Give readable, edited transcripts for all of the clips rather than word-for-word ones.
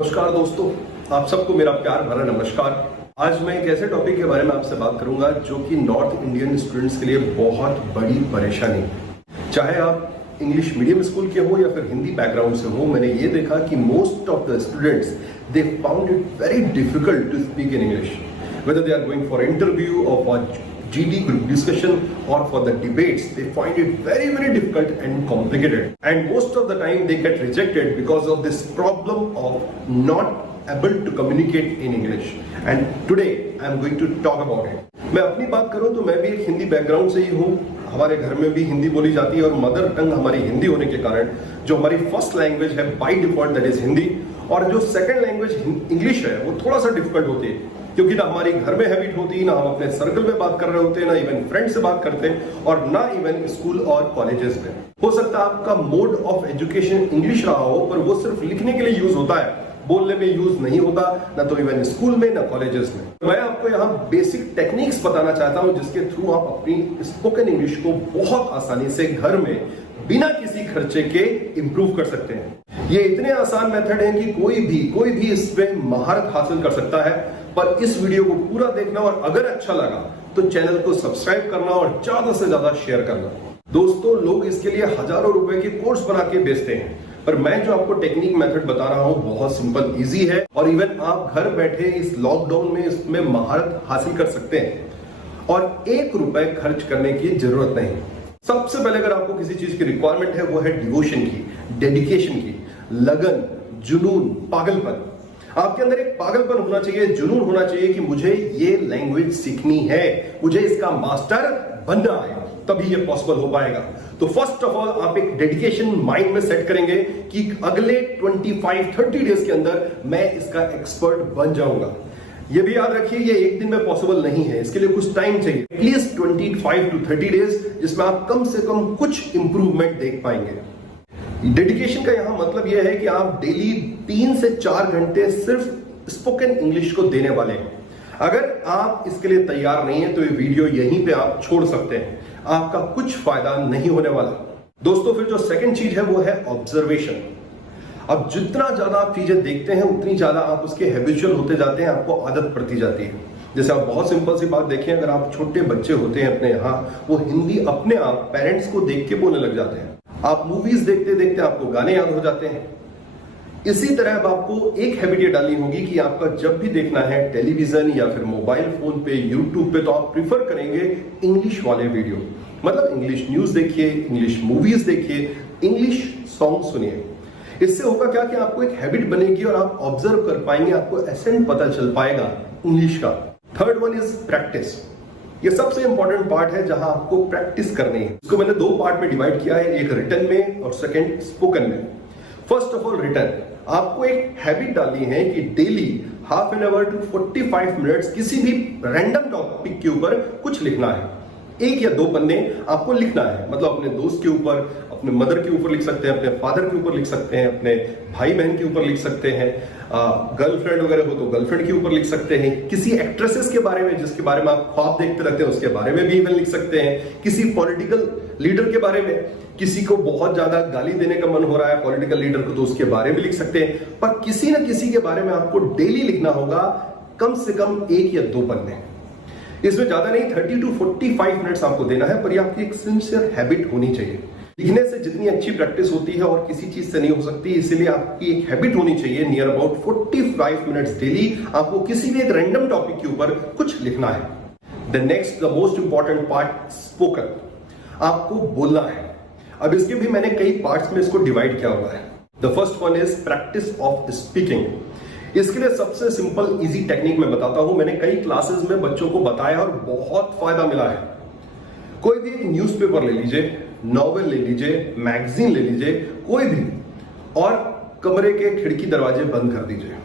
नमस्कार दोस्तों, आप सबको मेरा प्यार भरा नमस्कार। आज मैं एक ऐसे टॉपिक के बारे में आपसे बात करूंगा जो कि नॉर्थ इंडियन स्टूडेंट्स के लिए बहुत बड़ी परेशानी है। चाहे आप इंग्लिश मीडियम स्कूल के हो या फिर हिंदी बैकग्राउंड से हो, मैंने ये देखा कि most of the students they found it very difficult to speak in English, whether they are going for interview or for GD group discussion or for the debates. They find it very difficult and complicated, and most of the time they get rejected because of this problem of not able to communicate in English. And today I am going to talk about it. मैं अपनी बात करूं तो मैं भी एक Hindi background से ही हूं। हमारे घर में भी हिंदी बोली जाती है और मदर टंग हमारी हिंदी होने के कारण जो हमारी फर्स्ट लैंग्वेज है by default that is Hindi, और जो सेकंड लैंग्वेज इंग्लिश है वो थोड़ा सा डिफिकल्ट होती है, क्योंकि ना हमारी घर में हैबिट होती, ना हम अपने सर्कल में बात कर रहे होते, ना इवन फ्रेंड से बात करते हैं, और ना इवन स्कूल और कॉलेजेस में। हो सकता है आपका मोड ऑफ एजुकेशन इंग्लिश रहा हो, पर वो सिर्फ लिखने के लिए यूज होता है, बोलने में यूज नहीं होता, ना तो इवन स्कूल में ना कॉलेजेस में। मैं आपको यहाँ बेसिक टेक्निक्स बताना चाहता हूँ जिसके थ्रू आप अपनी स्पोकन इंग्लिश को बहुत आसानी से घर में बिना किसी खर्चे के इंप्रूव कर सकते हैं। ये इतने आसान मेथड हैं कि कोई भी इसमें महारत हासिल कर सकता है। पर इस वीडियो को पूरा देखना, और अगर अच्छा लगा तो चैनल को सब्सक्राइब करना और ज्यादा से ज्यादा शेयर करना। दोस्तों, लोग इसके लिए हजारों रुपए के कोर्स बना के बेचते हैं, पर मैं जो आपको टेक्निक मेथड बता रहा हूं बहुत सिंपल, इजी है, और इवन आप घर बैठे इस लॉकडाउन में इसमें महारत हासिल कर सकते हैं और 1 रुपए खर्च करने की जरूरत नहीं। सबसे पहले अगर आपको किसी चीज की रिक्वायरमेंट है वो है डिवोशन की, डेडिकेशन की, लगन, जुनून, पागलपन। आपके अंदर एक पागलपन होना चाहिए, जुनून होना चाहिए कि मुझे ये लैंग्वेज सीखनी है, मुझे इसका मास्टर बनना है, तभी ये पॉसिबल हो पाएगा। तो फर्स्ट ऑफ ऑल आप एक डेडिकेशन माइंड में सेट करेंगे कि अगले 25-30 डेज के अंदर मैं इसका एक्सपर्ट बन जाऊंगा। ये भी याद रखिए, ये एक दिन में पॉसिबल नहीं है, इसके लिए कुछ टाइम चाहिए, एटलीस्ट 25 to 30 डेज, जिसमें आप कम से कम कुछ इंप्रूवमेंट देख पाएंगे। डेडिकेशन का यहां मतलब यह है कि आप डेली 3 से 4 घंटे सिर्फ स्पोकन इंग्लिश को देने वाले हैं। अगर आप इसके लिए तैयार नहीं है तो ये वीडियो यहीं पे आप छोड़ सकते हैं, आपका कुछ फायदा नहीं होने वाला। दोस्तों, फिर जो सेकंड चीज है वो है ऑब्जर्वेशन। अब जितना ज्यादा आप चीजें देखते हैं उतनी ज्यादा आप उसके हैबिचुअल होते जाते हैं, आपको आदत पड़ती जाती है। जैसे आप बहुत सिंपल सी बात देखें, अगर आप छोटे बच्चे होते हैं अपने यहाँ, वो हिंदी अपने आप पेरेंट्स को देख के बोलने लग जाते हैं। आप मूवीज देखते देखते आपको गाने याद हो जाते हैं। इसी तरह अब आपको एक हैबिट ये डालनी होगी कि आपका जब भी देखना है टेलीविजन या फिर मोबाइल फोन पे, यूट्यूब पे, तो आप प्रिफर करेंगे इंग्लिश वाले वीडियो। मतलब इंग्लिश न्यूज देखिए, इंग्लिश मूवीज देखिए, इंग्लिश सॉन्ग सुनिए। इससे होगा क्या कि आपको एक हैबिट बनेगी और आप ऑब्जर्व कर पाएंगे, आपको एसेंट पता चल पाएगा इंग्लिश का। Third one is practice. ये सबसे इंपॉर्टेंट पार्ट है जहां आपको प्रैक्टिस करनी है। इसको मैंने 2 पार्ट में डिवाइड किया है, एक रिटन में और सेकंड स्पोकन में। फर्स्ट ऑफ ऑल रिटन, आपको एक हैबिट डालनी है कि daily ½ an hour to 45 minutes किसी भी रैंडम टॉपिक के ऊपर कुछ लिखना है। 1 या 2 पन्ने आपको लिखना है, मतलब अपने दोस्त के ऊपर, अपने मदर के ऊपर लिख सकते हैं, अपने फादर के ऊपर लिख सकते हैं, अपने भाई बहन के ऊपर लिख सकते हैं, गर्लफ्रेंड वगैरह हो तो गर्लफ्रेंड के ऊपर लिख सकते हैं, किसी एक्ट्रेसेस के बारे में जिसके बारे में आप ख्वाब देखते रहते हैं उसके बारे में भी इवन लिख सकते हैं, किसी पॉलिटिकल लीडर के बारे में, किसी को बहुत ज्यादा गाली देने का मन हो रहा है पॉलिटिकल लीडर को तो उसके बारे में लिख सकते हैं। पर किसी न किसी के बारे में आपको डेली लिखना होगा, कम से कम 1 या 2 पन्ने। इसमें ज्यादा नहीं, 30 to 45 मिनट्स आपको देना है, पर ये आपकी एक सिंसियर हैबिट होनी चाहिए। लिखने से जितनी अच्छी प्रैक्टिस होती है और किसी चीज से नहीं हो सकती, इसलिए आपकी एक हैबिट होनी चाहिए। नियर अबाउट 45 मिनट्स डेली आपको किसी भी एक रैंडम टॉपिक के ऊपर कुछ लिखना है। The next, the most important part, spoken. आपको बोलना है। अब इसके भी मैंने कई पार्ट्स में इसको डिवाइड किया हुआ है। The first one is practice of speaking. इसके लिए सबसे सिंपल इजी टेक्निक मैं बताता हूं, मैंने कई क्लासेस में बच्चों को बताया और बहुत फायदा मिला है। कोई भी एक न्यूज़पेपर ले लीजिए, नॉवेल ले लीजिए, मैगजीन ले लीजिए, कोई भी, और कमरे के खिड़की दरवाजे बंद कर दीजिए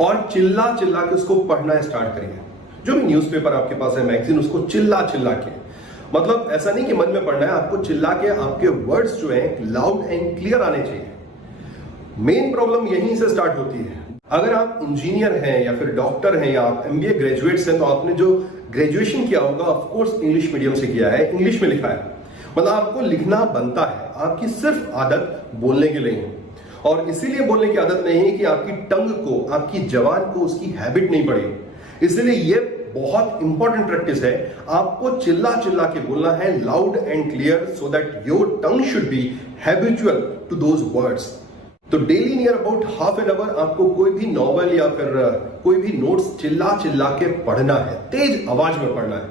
और चिल्ला चिल्ला के उसको पढ़ना स्टार्ट करिए। जो भी न्यूज़पेपर आपके पास है, मैगजीन, उसको चिल्ला चिल्ला के, मतलब ऐसा नहीं कि मन में पढ़ना है, आपको चिल्ला के आपके वर्ड्स जो हैं लाउड एंड क्लियर आने चाहिए। मेन प्रॉब्लम यहीं से स्टार्ट होती है। अगर आप इंजीनियर हैं या फिर डॉक्टर हैं या आप MBA ग्रेजुएट्स हैं, तो आपने जो ग्रेजुएशन किया होगा ऑफ कोर्स इंग्लिश मीडियम से किया है, इंग्लिश में लिखा है, मतलब आपको लिखना बनता है, आपकी सिर्फ आदत बोलने के लिए है। और इसीलिए बोलने की आदत नहीं है कि आपकी टंग को, आपकी जबान को उसकी हैबिट नहीं पड़ी। इसलिए ये बहुत इंपॉर्टेंट प्रैक्टिस है। आपको चिल्ला चिल्ला के बोलना है, loud and clear, so that your tongue should be habitual to those words. तो daily near about half an hour आपको कोई भी नॉवल या फिर कोई भी नोट्स चिल्ला चिल्ला के पढ़ना है, तेज आवाज में पढ़ना है,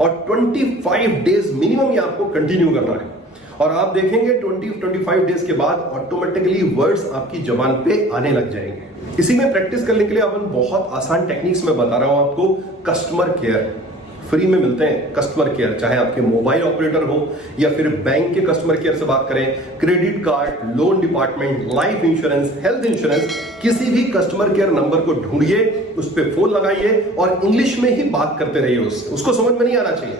और 25 डेज मिनिमम ये आपको कंटिन्यू करना है। और आप देखेंगे 20-25 डेज के बाद ऑटोमेटिकली वर्ड्स आपकी जबान पे आने लग जाएंगे। इसी में प्रैक्टिस करने के लिए अपन बहुत आसान टेक्निक्स में बता रहा हूं आपको। कस्टमर केयर फ्री में मिलते हैं। कस्टमर केयर चाहे आपके मोबाइल ऑपरेटर हो या फिर बैंक के कस्टमर केयर से बात करें, credit card, loan department, life insurance, health insurance, किसी भी कस्टमर केयर नंबर को ढूंढिए, उस पर फोन लगाइए और इंग्लिश में ही बात करते रहिए। उसको समझ में नहीं आना चाहिए।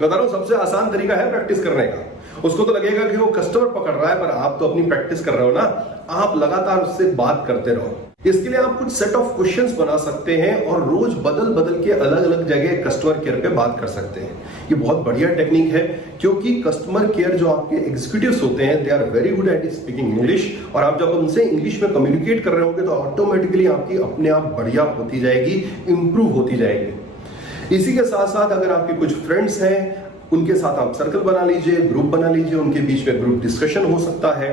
बता रहा हूं सबसे आसान तरीका है प्रैक्टिस करने का। उसको तो लगेगा कि वो कस्टमर पकड़ रहा है, पर आप तो अपनी प्रैक्टिस कर रहे हो ना। आप लगातार उससे बात करते रहो। इसके लिए आप कुछ सेट ऑफ क्वेश्चंस बना सकते हैं और रोज बदल बदल के अलग अलग जगह कस्टमर केयर पे बात कर सकते हैं। ये बहुत बढ़िया टेक्निक है, क्योंकि कस्टमर केयर जो आपके एग्जीक्यूटिव्स होते हैं, they are very good at speaking English. और आप जब उनसे इंग्लिश में कम्युनिकेट कर रहे होंगे तो ऑटोमेटिकली आपकी अपने आप बढ़िया होती जाएगी, इंप्रूव होती जाएगी। इसी के साथ साथ अगर आपके कुछ फ्रेंड्स हैं, उनके साथ आप सर्कल बना लीजिए, ग्रुप बना लीजिए, उनके बीच में ग्रुप डिस्कशन हो सकता है,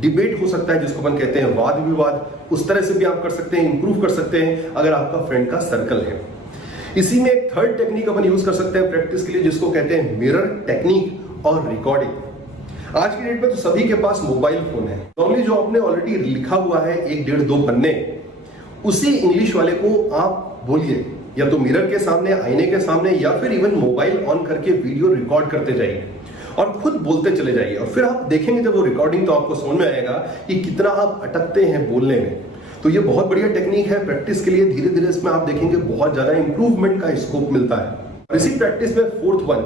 डिबेट हो सकता है, जिसको अपन कहते हैं वाद विवाद। उस तरह से भी आप कर सकते हैं, इंप्रूव कर सकते हैं अगर आपका फ्रेंड का सर्कल है। इसी में एक थर्ड टेक्निक अपन यूज कर सकते हैं प्रैक्टिस के लिए, जिसको कहते हैं मिरर टेक्निक और रिकॉर्डिंग। आज की डेट में तो सभी के पास मोबाइल फोन है। नॉर्मली जो आपने ऑलरेडी लिखा हुआ है 1, 1.5, 2 पन्ने, उसी इंग्लिश वाले को आप बोलिए, या तो मिरर के सामने, आईने के सामने, या फिर इवन मोबाइल ऑन करके वीडियो रिकॉर्ड करते जाइए और खुद बोलते चले जाइए। और फिर आप देखेंगे जब वो रिकॉर्डिंग, तो आपको समझ में आएगा कि कितना आप अटकते हैं बोलने में। तो ये बहुत बढ़िया टेक्निक है प्रैक्टिस के लिए। धीरे धीरे इसमें आप देखेंगे बहुत ज्यादा इंप्रूवमेंट का स्कोप मिलता है। और इसी प्रैक्टिस में फोर्थ वन,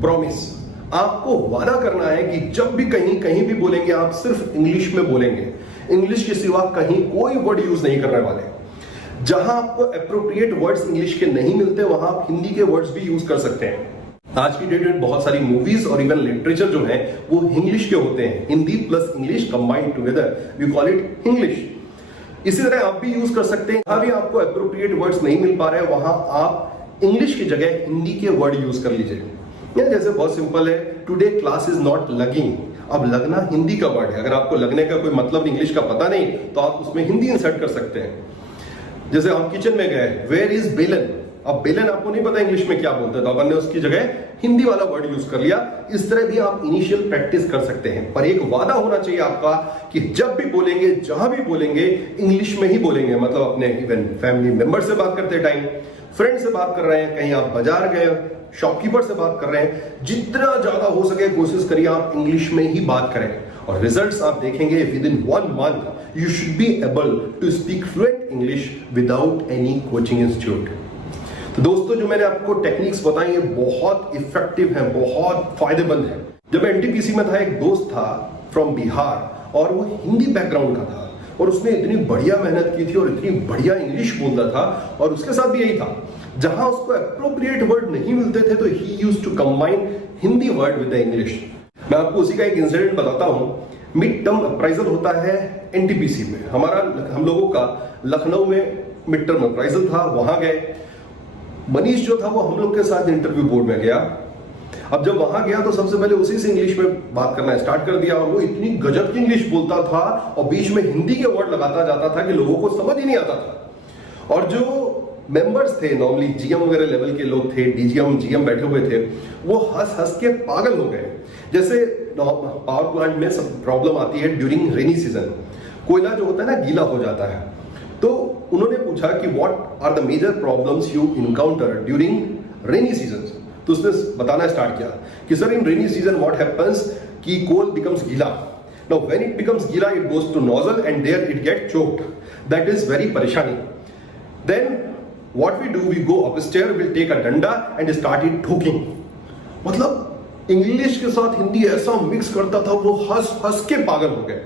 प्रॉमिस। आपको वादा करना है कि जब भी कहीं भी बोलेंगे, आप सिर्फ इंग्लिश में बोलेंगे। इंग्लिश के सिवा कहीं कोई वर्ड यूज नहीं करने वाले। जहां आपको एप्रोप्रिएट वर्ड्स इंग्लिश के नहीं मिलते, वहां आप हिंदी के वर्ड्स भी यूज कर सकते हैं। आज की डेट में बहुत सारी मूवीज और इवन लिटरेचर जो है वो इंग्लिश के होते हैं। Hindi plus English combined together, we call it English. इसी तरह आप भी यूज कर सकते हैं। जहां भी आपको एप्रोप्रिएट वर्ड्स नहीं मिल पा रहे, वहां आप इंग्लिश की जगह हिंदी के वर्ड यूज कर लीजिए। जैसे बहुत सिंपल है, today class is not logging. अब लगना हिंदी का वर्ड है। अगर आपको लगने का कोई मतलब इंग्लिश का पता नहीं, तो आप उसमें हिंदी इंसर्ट कर सकते हैं। जैसे हम किचन में गए, वेयर इज बेलन। अब बेलन आपको नहीं पता इंग्लिश में क्या बोलते हैं, तो अपन ने उसकी जगह हिंदी वाला वर्ड यूज कर लिया। इस तरह भी आप इनिशियल प्रैक्टिस कर सकते हैं, पर एक वादा होना चाहिए आपका कि जब भी बोलेंगे, जहां भी बोलेंगे, इंग्लिश में ही बोलेंगे। मतलब अपने इवन फैमिली मेंबर से बात करते टाइम, फ्रेंड से बात कर रहे हैं, कहीं आप बाजार गए, शॉपकीपर से बात कर रहे हैं, जितना ज्यादा हो सके कोशिश करिए आप इंग्लिश में ही बात करें। और रिजल्ट्स आप देखेंगे within 1 month you should be able to speak fluent English without any coaching institute. तो दोस्तों, जो मैंने आपको टेक्निक्स बताई है बहुत इफेक्टिव है, बहुत फायदेमंद है। जब मैं एनटीपीसी में था, एक दोस्त था फ्रॉम बिहार और वो हिंदी बैकग्राउंड का था और उसने इतनी बढ़िया मेहनत की थी और इतनी बढ़िया इंग्लिश बोलता था। और उसके साथ भी यही था, जहां उसको अप्रोप्रिएट वर्ड नहीं मिलते थे तो ही used to combine Hindi word with the English. मैं आपको उसी का एक इंसिडेंट बताता हूं। मिड टर्म अप्राइजल होता है एनटीपीसी में। हम लोगों का लखनऊ में मिड टर्म अप्राइजल था, वहां गए। मनीष जो था वो हम लोग के साथ इंटरव्यू बोर्ड में गया। अब जब वहां गया तो सबसे पहले उसी से इंग्लिश में बात करना स्टार्ट कर दिया और वो इतनी गजब की इंग्लिश बोलता था और बीच में हिंदी के वर्ड लगाता जाता था कि लोगों को समझ ही नहीं आता था। और जो मेंबर्स थे, नॉर्मली जीएम वगैरह लेवल के लोग थे, डीजीएम, जीएम बैठे हुए थे, वो हंस हंस के पागल हो गए। जैसे पावर प्लांट में सब प्रॉब्लम आती है ड्यूरिंग रेनी सीजन, कोयला जो होता है ना गीला हो जाता है। तो उन्होंने पूछा कि what are the major problems you encounter during rainy season. तो उसने बताना स्टार्ट किया कि sir in rainy season what happens कि कोल बिकम्स गीला। नाउ व्हेन इट बिकम्स गीला it goes to nozzle and there it get choked. That is very परेशानी। Then what we do, we go upstairs, we'll take a डंडा and start it ठोकिंग। मतलब English के साथ हिंदी ऐसा mix करता था, वो हंस हंस के पागल हो गए।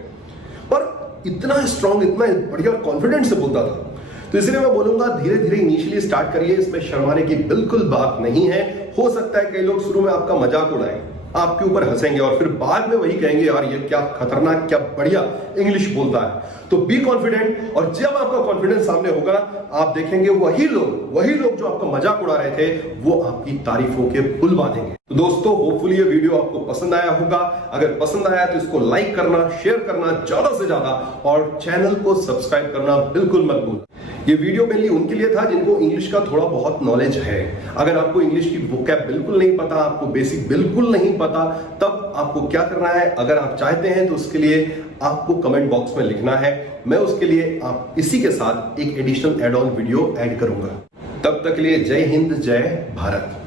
पर इतना स्ट्रांग, इतना बढ़िया कॉन्फिडेंस से बोलता था। तो इसलिए मैं बोलूंगा धीरे धीरे इनिशियली स्टार्ट करिए, इसमें शर्माने की बिल्कुल बात नहीं है। हो सकता है कई लोग शुरू में आपका मजाक उड़ाएं, आपके ऊपर हंसेंगे और फिर बाद में वही कहेंगे यार ये क्या खतरनाक, क्या बढ़िया इंग्लिश बोलता है। तो बी कॉन्फिडेंट, और जब आपका कॉन्फिडेंस सामने होगा आप देखेंगे वही लोग जो आपका मजाक उड़ा रहे थे वो आपकी तारीफों के पुल बांधेंगे। तो दोस्तों होपफुली ये वीडियो आपको पसंद आया होगा। अगर पसंद आया तो इसको लाइक करना, शेयर करना ज्यादा से ज्यादा, और चैनल को सब्सक्राइब करना बिल्कुल मत भूलना। ये वीडियो मेनली उनके लिए था जिनको इंग्लिश का थोड़ा बहुत नॉलेज है। अगर आपको इंग्लिश की वोकैब बिल्कुल नहीं पता, आपको बेसिक बिल्कुल नहीं पता, तब आपको क्या करना है, अगर आप चाहते हैं तो उसके लिए आपको कमेंट बॉक्स में लिखना है। मैं उसके लिए आप इसी के साथ एक additional add on video add करूंगा। तब तक के लिए जय हिंद, जय भारत।